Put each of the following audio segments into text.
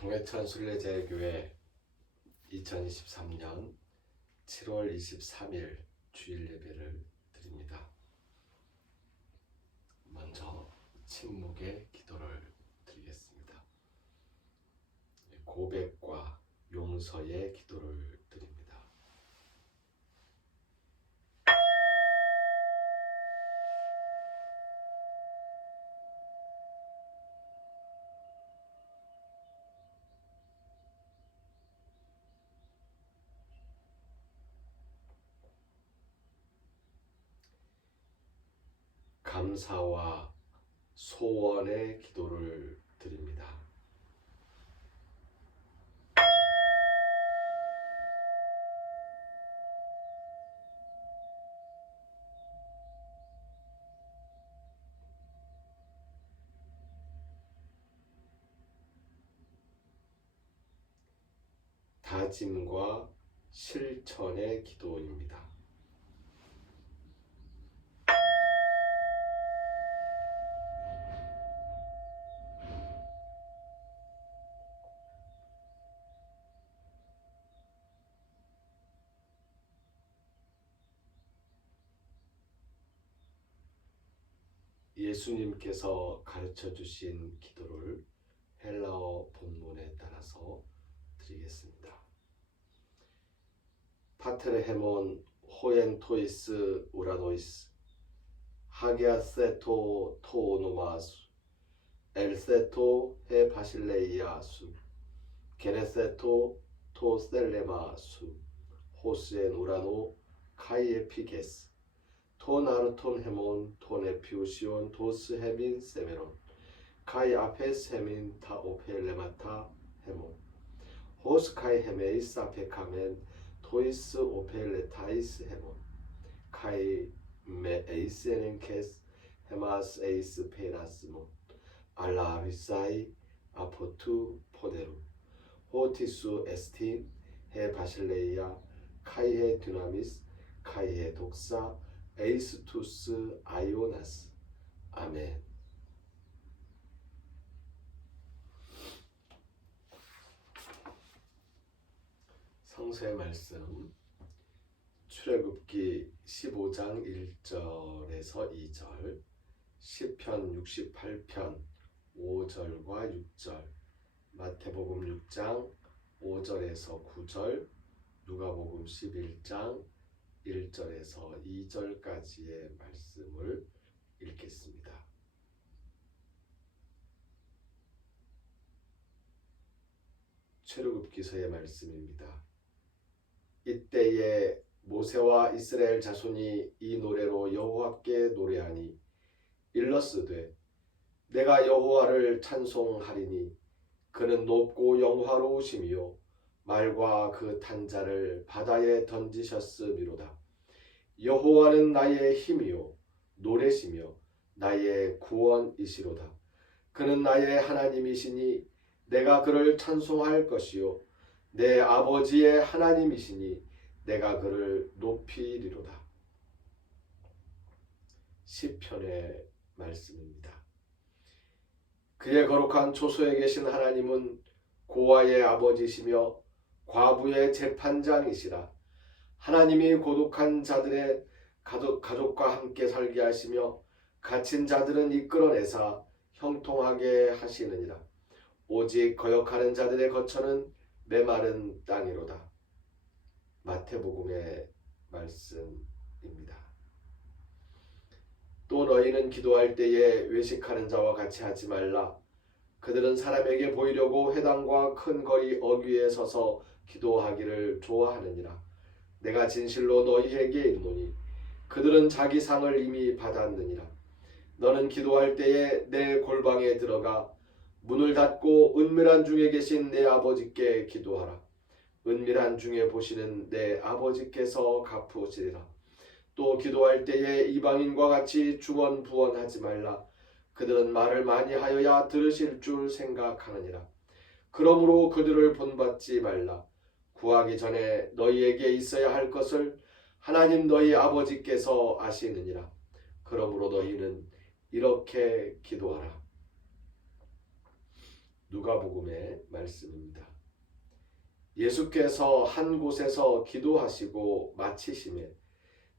동해천 순례자유교회 2023년 7월 23일 주일 예배를 드립니다. 먼저 침묵의 기도를 드리겠습니다. 고백과 용서의 기도를 드립니다. 감사와 소원의 기도를 드립니다. 다짐과 실천의 기도입니다. 예수님께서 가르쳐 주신 기도를 헬라어 본문에 따라서 드리겠습니다. 파테르헤몬 호엔토이스 우라노이스 하게아세토 토노마수 엘세토 헤 바실레이아수 게네세토 토 셀레마수 호스엔 우라노 카이에피게스 토 나르톤 헤몬 토 네피우시온 토스 헤민 세메론 카이 아페스 헤민 타 오펠레마타 헤몬 호스 카이 헤메이스 아페카멘 토이스 오펠레타이스 헤몬 카이 메 에이스에넨케스 헤마스 에이스 페라스몬 알라비사이 아포투 포데루 호티수 에스틴 헤 바실레이아 카이헤 듀나미스 카이헤 독사 에이스투스 아이오나스 아멘. 성서의 말씀 출애굽기 15장 1절에서 2절, 시편 68편 5절과 6절, 마태복음 6장 5절에서 9절, 누가복음 11장 1절에서 2절까지의 말씀을 읽겠습니다. 출애굽기서의 말씀입니다. 이때에 모세와 이스라엘 자손이 이 노래로 여호와께 노래하니 일러스되 내가 여호와를 찬송하리니 그는 높고 영화로우심이요 말과 그 탄자를 바다에 던지셨음이로다. 여호와는 나의 힘이요 노래시며 나의 구원이시로다. 그는 나의 하나님이시니 내가 그를 찬송할 것이요 내 아버지의 하나님이시니 내가 그를 높이리로다. 시편의 말씀입니다. 그의 거룩한 초소에 계신 하나님은 고아의 아버지시며 과부의 재판장이시라. 하나님이 고독한 자들의 가족과 함께 살게 하시며 갇힌 자들은 이끌어내사 형통하게 하시느니라. 오직 거역하는 자들의 거처는 메마른 땅이로다. 마태복음의 말씀입니다. 또 너희는 기도할 때에 외식하는 자와 같이 하지 말라. 그들은 사람에게 보이려고 회당과 큰 거리 어귀에 서서 기도하기를 좋아하느니라. 내가 진실로 너희에게 이르노니 그들은 자기 상을 이미 받았느니라. 너는 기도할 때에 내 골방에 들어가 문을 닫고 은밀한 중에 계신 내 아버지께 기도하라. 은밀한 중에 보시는 내 아버지께서 갚으시리라. 또 기도할 때에 이방인과 같이 중언부언하지 말라. 그들은 말을 많이 하여야 들으실 줄 생각하느니라. 그러므로 그들을 본받지 말라. 구하기 전에 너희에게 있어야 할 것을 하나님 너희 아버지께서 아시느니라. 그러므로 너희는 이렇게 기도하라. 누가복음의 말씀입니다. 예수께서 한 곳에서 기도하시고 마치심에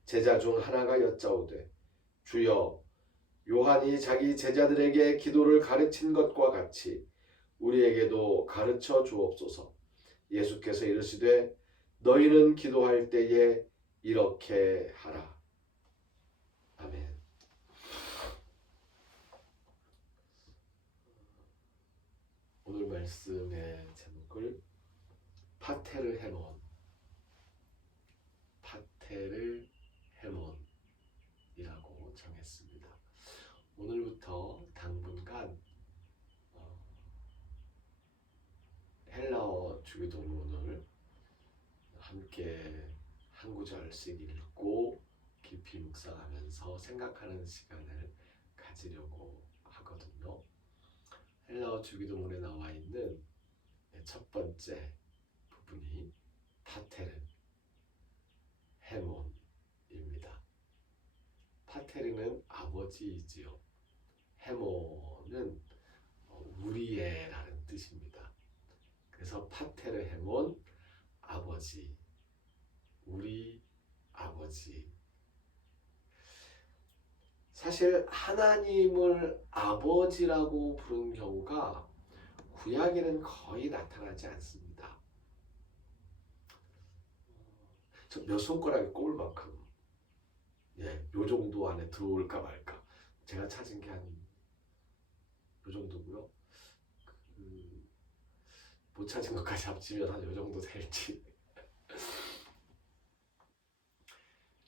제자 중 하나가 여짜오되 주여 요한이 자기 제자들에게 기도를 가르친 것과 같이 우리에게도 가르쳐 주옵소서. 예수께서 이르시되 너희는 기도할 때에 이렇게 하라. 아멘. 오늘 말씀의 제목을 파테르 헤몬, 파테르 헤몬이라고 정했습니다. 오늘부터 당분간 헬라어 주기도문을 함께 한 구절씩 읽고 깊이 묵상하면서 생각하는 시간을 가지려고 하거든요. 헬라어 주기도문에 나와 있는 첫 번째 부분이 파테르 헤몬입니다. 파테르는 아버지이지요. 헤몬은 우리의라는 뜻입니다. 그래서 파테르 헤몬, 아버지, 우리 아버지. 사실 하나님을 아버지라고 부르는 경우가 구약에는 거의 나타나지 않습니다. 저 몇 손가락에 꼽을 만큼 요 정도 안에 들어올까 말까. 제가 찾은 게 한 요 정도고요. 못 찾은 것까지 합치면 한 요 정도 될지.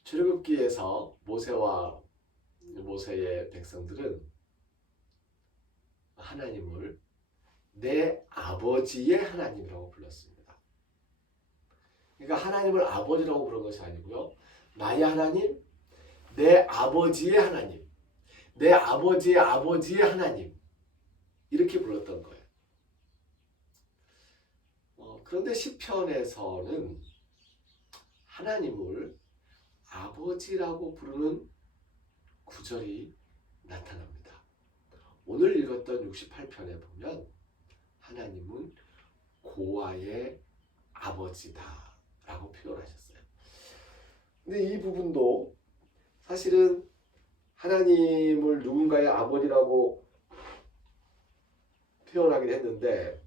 출애굽기에서 모세의 백성들은 하나님을 내 아버지의 하나님이라고 불렀습니다. 그러니까 하나님을 아버지라고 부른 것이 아니고요. 나의 하나님, 내 아버지의 하나님, 내 아버지의 아버지의 하나님, 이렇게 불렀던 거예요. 그런데 시편에서는 하나님을 아버지라고 부르는 구절이 나타납니다. 오늘 읽었던 68편에 보면 하나님은 고아의 아버지다 라고 표현하셨어요. 근데 이 부분도 사실은 하나님을 누군가의 아버지라고 표현하긴 했는데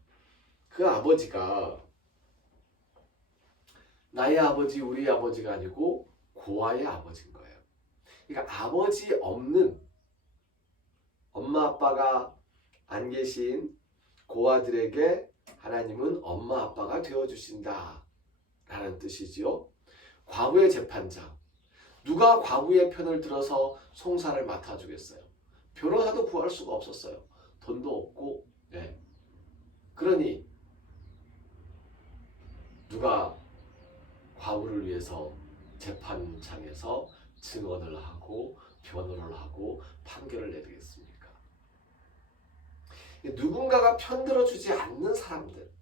그 아버지가 나의 아버지, 우리 아버지가 아니고 고아의 아버지인 거예요. 그러니까 아버지 없는 엄마 아빠가 안 계신 고아들에게 하나님은 엄마 아빠가 되어주신다 라는 뜻이지요. 과부의 재판장, 누가 과부의 편을 들어서 송사를 맡아주겠어요? 변호사도 구할 수가 없었어요. 돈도 없고. 그러니 누가 과부를 위해서 재판장에서 증언을 하고 변호를 하고 판결을 내리겠습니까? 누군가가 편들어주지 않는 사람들,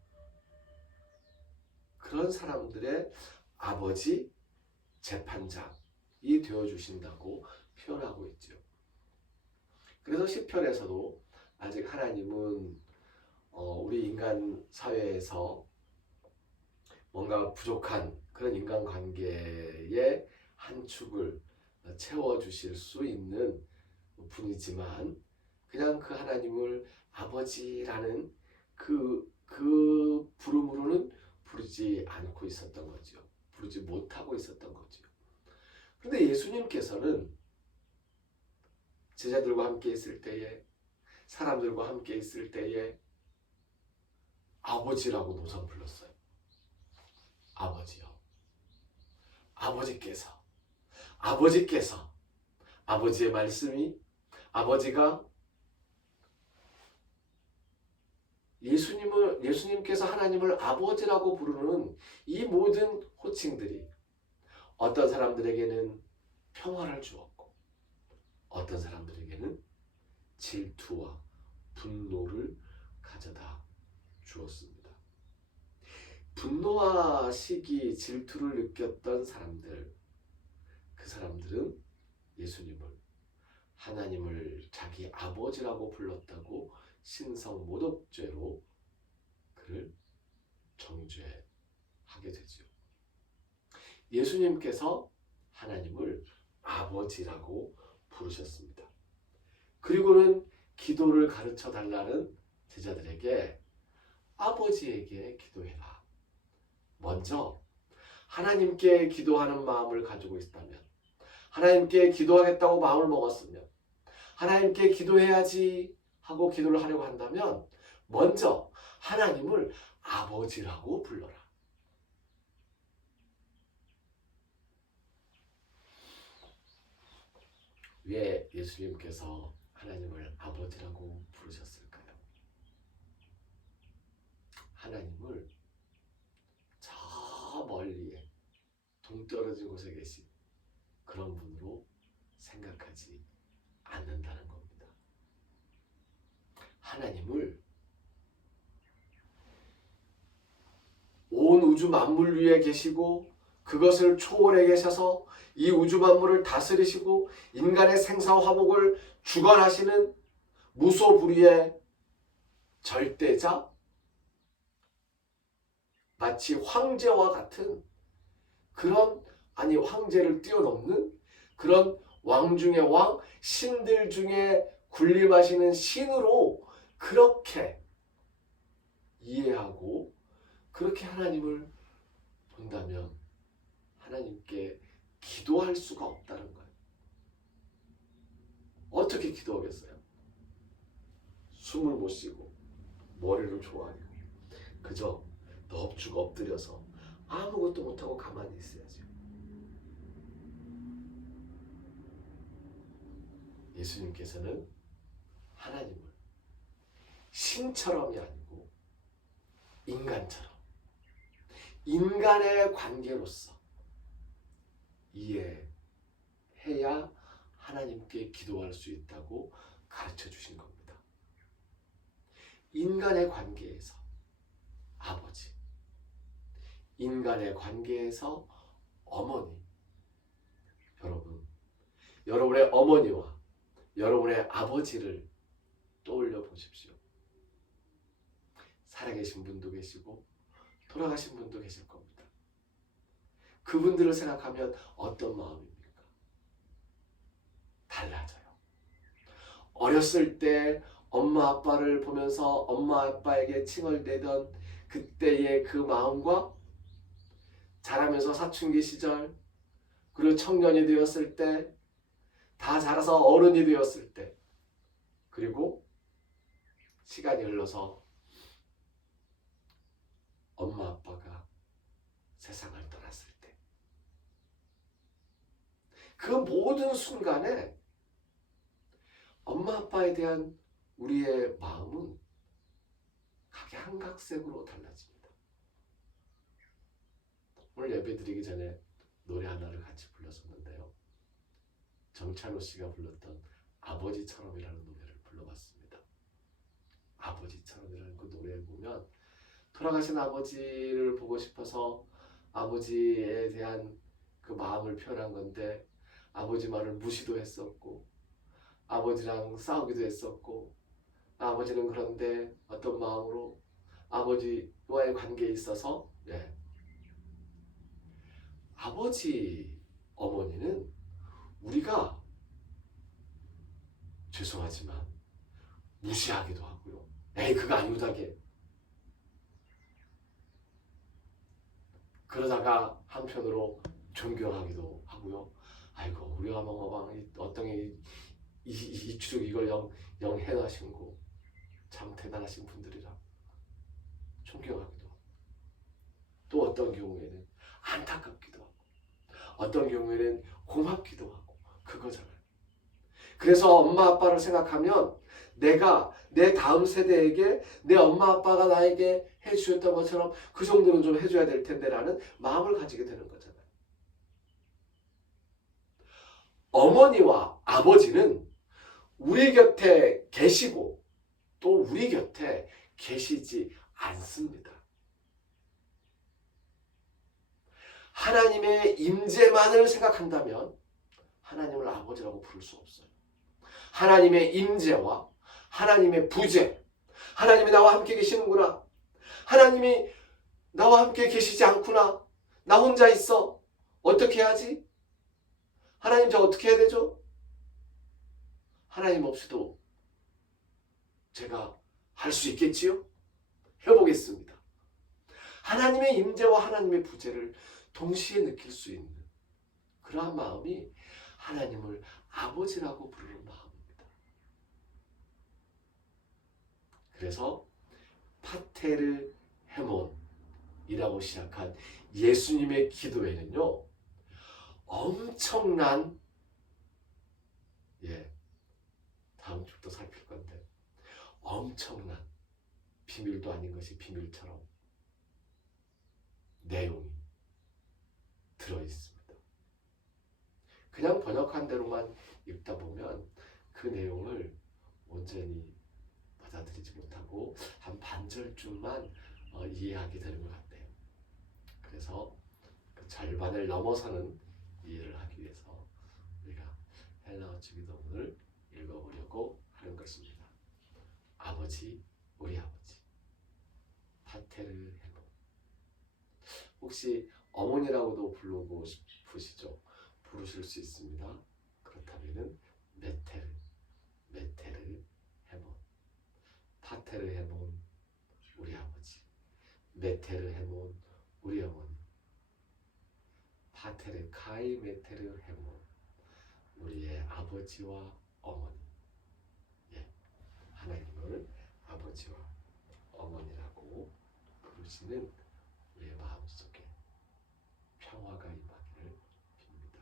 그런 사람들의 아버지, 재판장이 되어주신다고 표현하고 있죠. 그래서 시편에서도 아직 하나님은 우리 인간 사회에서 뭔가 부족한 그런 인간관계의 한 축을 채워주실 수 있는 분이지만 그냥 그 하나님을 아버지라는 그 부름으로는 부르지 않고 있었던 거죠. 부르지 못하고 있었던 거죠. 그런데 예수님께서는 제자들과 함께 있을 때에, 사람들과 함께 있을 때에 아버지라고 노상 불렀어요. 아버지요. 아버지께서 아버지의 말씀이, 아버지가 예수님께서 하나님을 아버지라고 부르는 이 모든 호칭들이 어떤 사람들에게는 평화를 주었고 어떤 사람들에게는 질투와 분노를 가져다 주었습니다. 분노와 시기, 질투를 느꼈던 사람들, 그 사람들은 예수님을, 하나님을 자기 아버지라고 불렀다고 신성 모독죄로 그를 정죄하게 되지요. 예수님께서 하나님을 아버지라고 부르셨습니다. 그리고는 기도를 가르쳐 달라는 제자들에게 아버지에게 기도해라. 먼저 하나님께 기도하는 마음을 가지고 있다면, 하나님께 기도하겠다고 마음을 먹었으면, 하나님께 기도해야지 하고 기도를 하려고 한다면 먼저 하나님을 아버지라고 불러라. 왜 예수님께서 하나님을 아버지라고 부르셨을까요? 하나님을 저 멀리에 동떨어진 곳에 계신 그런 분으로 생각하지 않는다는 겁니다. 하나님을 온 우주 만물 위에 계시고 그것을 초월해 계셔서 이 우주 만물을 다스리시고 인간의 생사 화복을 주관하시는 무소불위의 절대자, 마치 황제와 같은 그런, 아니 황제를 뛰어넘는 그런 왕 중의 왕, 신들 중에 군림하시는 신으로 그렇게 이해하고 그렇게 하나님을 본다면 하나님께 기도할 수가 없다는 거예요. 어떻게 기도하겠어요? 숨을 못 쉬고 머리를 조아리고 그저 넙죽 엎드려서 아무것도 못하고 가만히 있어야죠. 예수님께서는 하나님을 신처럼이 아니고 인간처럼, 인간의 관계로서 이해해야 하나님께 기도할 수 있다고 가르쳐 주신 겁니다. 인간의 관계에서 아버지, 인간의 관계에서 어머니. 여러분, 여러분의 어머니와 여러분의 아버지를 떠올려 보십시오. 살아계신 분도 계시고 돌아가신 분도 계실 겁니다. 그분들을 생각하면 어떤 마음입니까? 달라져요. 어렸을 때 엄마 아빠를 보면서 엄마 아빠에게 칭얼대던 그때의 그 마음과 자라면서 사춘기 시절, 그리고 청년이 되었을 때, 다 자라서 어른이 되었을 때, 그리고 시간이 흘러서 엄마 아빠가 세상을 떠났을 때, 그 모든 순간에 엄마 아빠에 대한 우리의 마음은 각양각색으로 달라집니다. 오늘 예배 드리기 전에 노래 하나를 같이 불렀었는데요. 정찬호 씨가 불렀던 아버지처럼이라는 노래를 불러봤습니다. 아버지처럼이라는 그 노래를 보면 돌아가신 아버지를 보고 싶어서 아버지에 대한 그 마음을 표현한 건데, 아버지 말을 무시도 했었고 아버지랑 싸우기도 했었고, 아버지는 그런데 어떤 마음으로 아버지와의 관계에 있어서 아버지, 어머니는 우리가 죄송하지만 무시하기도 하고요. 에이 그거 아니오다게. 그러다가 한편으로 존경하기도 하고요. 아이고 우리 어머니 어떤 이 추적 이걸 영 해나신고 참 대단하신 분들이라 존경하기도 하고, 또 어떤 경우에는 안타깝기도 하고, 어떤 경우에는 고맙기도 하고, 그거잖아요. 그래서 엄마 아빠를 생각하면 내가 내 다음 세대에게 내 엄마 아빠가 나에게 해주셨던 것처럼 그 정도는 좀 해줘야 될 텐데 라는 마음을 가지게 되는 거잖아요. 어머니와 아버지는 우리 곁에 계시고 또 우리 곁에 계시지 않습니다. 하나님의 임재만을 생각한다면 하나님을 아버지라고 부를 수 없어요. 하나님의 임재와 하나님의 부재, 하나님이 나와 함께 계시는구나. 하나님이 나와 함께 계시지 않구나. 나 혼자 있어. 어떻게 해야지? 하나님 저 어떻게 해야 되죠? 하나님 없이도 제가 할 수 있겠지요? 해보겠습니다. 하나님의 임재와 하나님의 부재를 동시에 느낄 수 있는 그러한 마음이 하나님을 아버지라고 부르는 마음입니다. 그래서 파테르 헤몬이라고 시작한 예수님의 기도에는요, 엄청난, 다음 주도 살필 건데, 엄청난 비밀도 아닌 것이 비밀처럼 내용이 들어있습니다. 그냥 번역한 대로만 읽다 보면 그 내용을 온전히 받아들이지 못하고 한 반절쯤만 이해하게 되는 것 같아요. 그래서 그 절반을 넘어서는 이해를 하기 위해서 우리가 헬라어 주기도문을 읽어보려고 하는 것입니다. 아버지, 우리 아버지, 파테르 헤몬. 혹시 어머니라고도 부르고 싶으시죠? 부르실 수 있습니다. 그렇다면은 메테르 헤몬, 파테르 헤몬, 우리 아버지, 메테르 헤몬, 우리 어머니, 파테르 카이 메테르 헤몬, 우리의 아버지와 어머니. 하나님을 아버지와 어머니라고 부르시는 우리의 마음속에 평화가 임하기를 빕니다.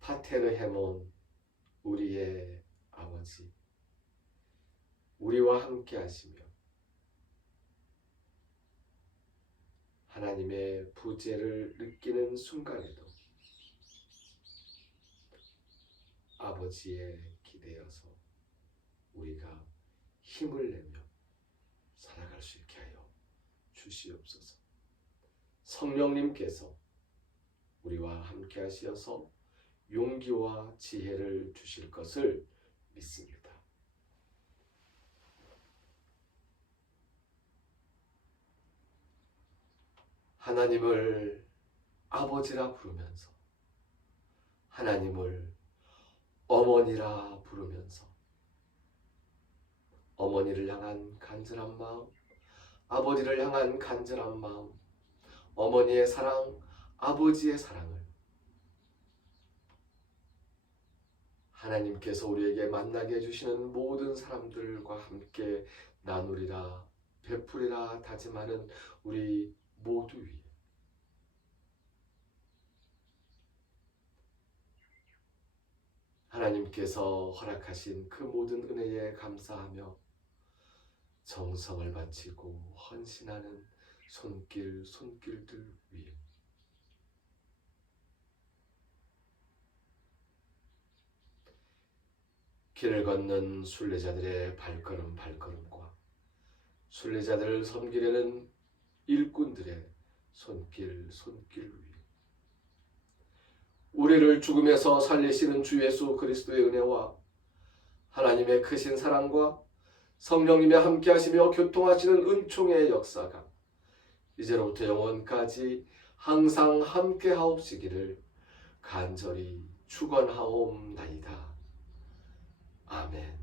파테르 헤몬, 우리의 아버지, 우리와 함께 하시며 하나님의 부재를 느끼는 순간에도 아버지의 기대어서 우리가 힘을 내며 살아갈 수 있게 하여 주시옵소서. 성령님께서 우리와 함께 하시어서 용기와 지혜를 주실 것을 믿습니다. 하나님을 아버지라 부르면서 하나님을 어머니라 부르면서 어머니를 향한 간절한 마음, 아버지를 향한 간절한 마음, 어머니의 사랑, 아버지의 사랑을 하나님께서 우리에게 만나게 해주시는 모든 사람들과 함께 나누리라, 베풀이라 다짐하는 우리 모두 위에 하나님께서 허락하신 그 모든 은혜에 감사하며 정성을 바치고 헌신하는 손길들 위에 길을 걷는 순례자들의 발걸음과 순례자들을 섬기려는 일꾼들의 손길 위에 우리를 죽음에서 살리시는 주 예수 그리스도의 은혜와 하나님의 크신 사랑과 성령님의 함께하시며 교통하시는 은총의 역사가 이제로부터 영원까지 항상 함께하옵시기를 간절히 축원하옵나이다. 아멘.